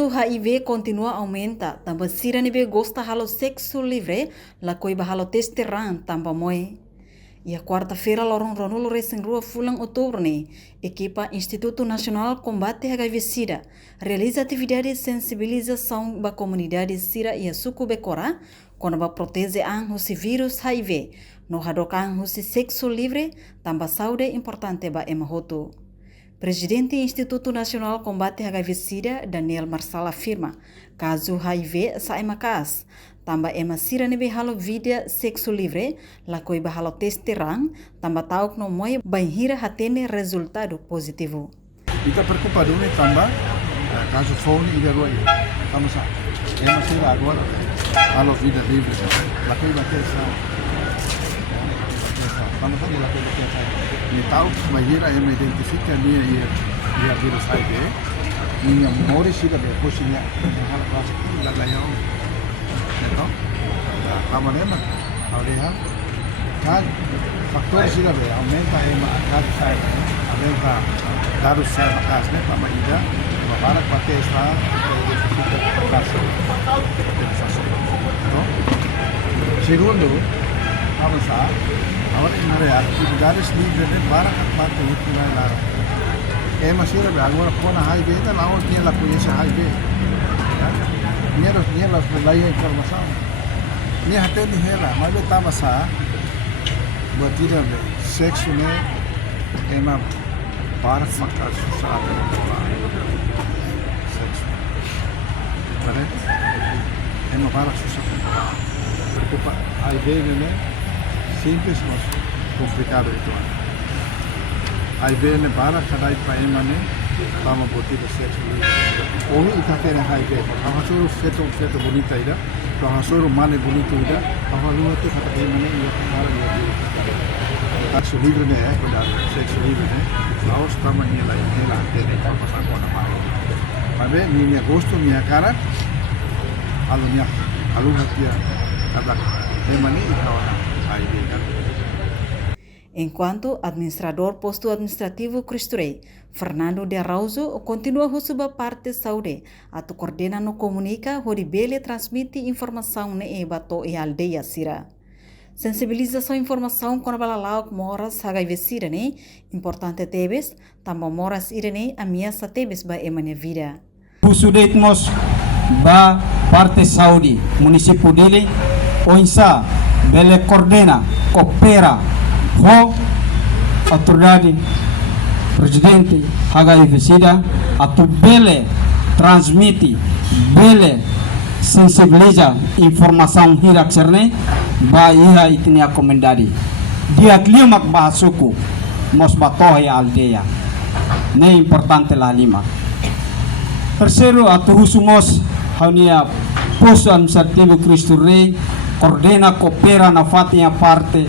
caso HIV continua aumenta, também sira nibe gosta halo sexo livre, la coiba halo testeran tamba moe. E a quarta-feira, lorong Ronulo Racing Rua Fulang Outubro, equipa Instituto Nacional Combate HIV-Sida realiza atividade de sensibilização da comunidade Sida e a Sucubecora, quando vai proteger o vírus HIV, no hadokan o sexo livre, também saúde importante ba emahoto. Presidente do Instituto Nacional Combate HIV-Sida, Daniel Marsal afirma, caso HIV sa emakas, tambah ema sira nebe halo vida sexo livre, la coiba halo testerang, tambah tauk no moe banhira hatene resultado positivo. Kita preocupado ne tambah caso phone ida rua tambah sa ema sira agora halo vida livre, la coiba testa tambah sa la coiba testa ni tauk banhira ema identifica ni ia vírus HIV ni mori sira be posinya halo kelas la layau itu, kamu memang, kalau dia kan faktor sih lah, aumenta emak saya, aumenta harus saya makasnya sama ida, bapak pakai istilah segundo, kamu sah, awal ini mereka dari sini jadi barang apa itu lah, masih lah, agora pun HIV itu lawan dia lah punya HIV. Niya los belaya informação. Niya até ni hela, mas eu tava sa batida de sexo né é uma para matar sabe. Sexo. Para é uma para sucesso. Preocupa a ideia né simples mas complicado itu. A ideia né para cada país né tama botida sexo hoje está querendo HIV a soro feto bonita ida a soro mane bonito ida a lua te kata kai mane ia para ia sexo livre né quando sexo livre né laos tama ia lá tem que passar com a mãe mas bem minha gosto minha cara alu hatia kata kai mane ia HIV kan. Enquanto administrador posto administrativo Cristurei, Fernando de Arauzo continua a sua parte saúde, atu coordena no comunica, horibele transmite informação ne bato e aldeia sira. Sensibilização e informação com a balalau moras HIV sira ne, importante tebes, também moras irene ameaça tebes ba emania vida. Pusudetmos ba parte saúde, município dele, oinsa, bele coordena, coopera, ho autoridade presidente HIV-Sida atu bele transmite bele sensibiliza informação hirak cerne ba iha itini comunidade dia klimak bahasuku mos batohi aldeia ne importante la lima terceiro atu husumos haunia posto administrativo Cristo Rei coordena coopera na fatinha parte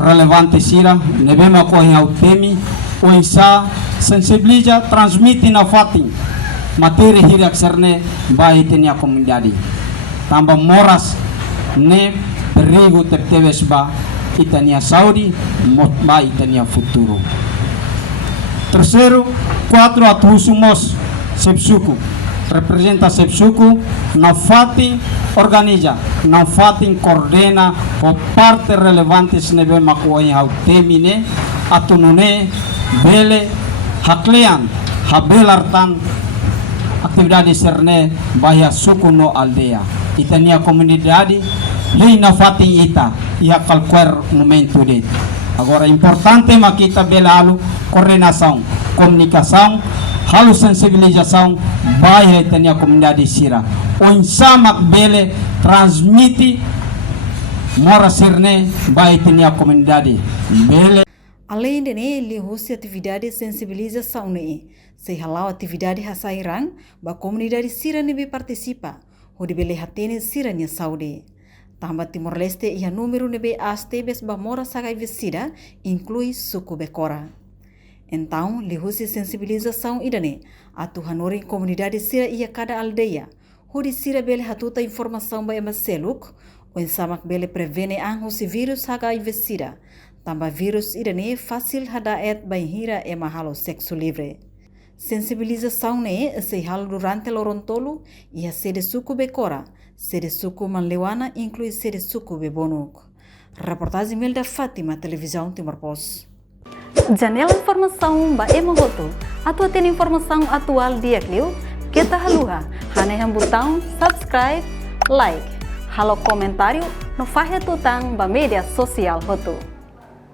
relevante sira nebema ko yang utemi o insa sensibiliza transmite na fatin materi hirak serne bai tenia comunidade tambah moras ne perigo terteves ba itania saudi mot ba itania futuro. Terceiro, 4 atusumos sepsuku representa sepsuku na fatin organiza, na fatin coordena o parte relevantes nebe makuai hau temine atunune bele haklean habelartan atividade serne bahia suku no aldea itania comunidade lei na fatin ita ia qualquer momento de agora importante makita belalu coordenação comunicação halu sensibilização bahia itania comunidade sira onsamak bele transmite mora sirne bahia itania comunidade bele. Além de ele, host atividade de sensibilização se halau atividade hasairang, ba comunidade sira nebe participa, onde bele hatene sira nya saúde. Tambah Timor Leste ia número nebe astebes ba mora HIV-Sida, inclui Sucubecora. Então, li host sensibilização idane, atu hanori comunidade sira ia cada aldeia, onde sira bele hatuta informação ba ema seluk, o samak bele prevene ang host vírus HIV-Sida. Tambah vírus idane fácil hadaet baihira ema halo sexo livre. Sensibilização ne se hal durante lorontolo ia sede suku bekora, sede suku manlewana inclui sede suku bebonuk. Reportagem mil da Fátima, Televisão Timor-Post. Janela informação ba emohoto. Atua tem informação atual dia kliu. Kita haluha, haneham botão subscribe, like, halo comentário no fahe tutang ba media sosial hotu.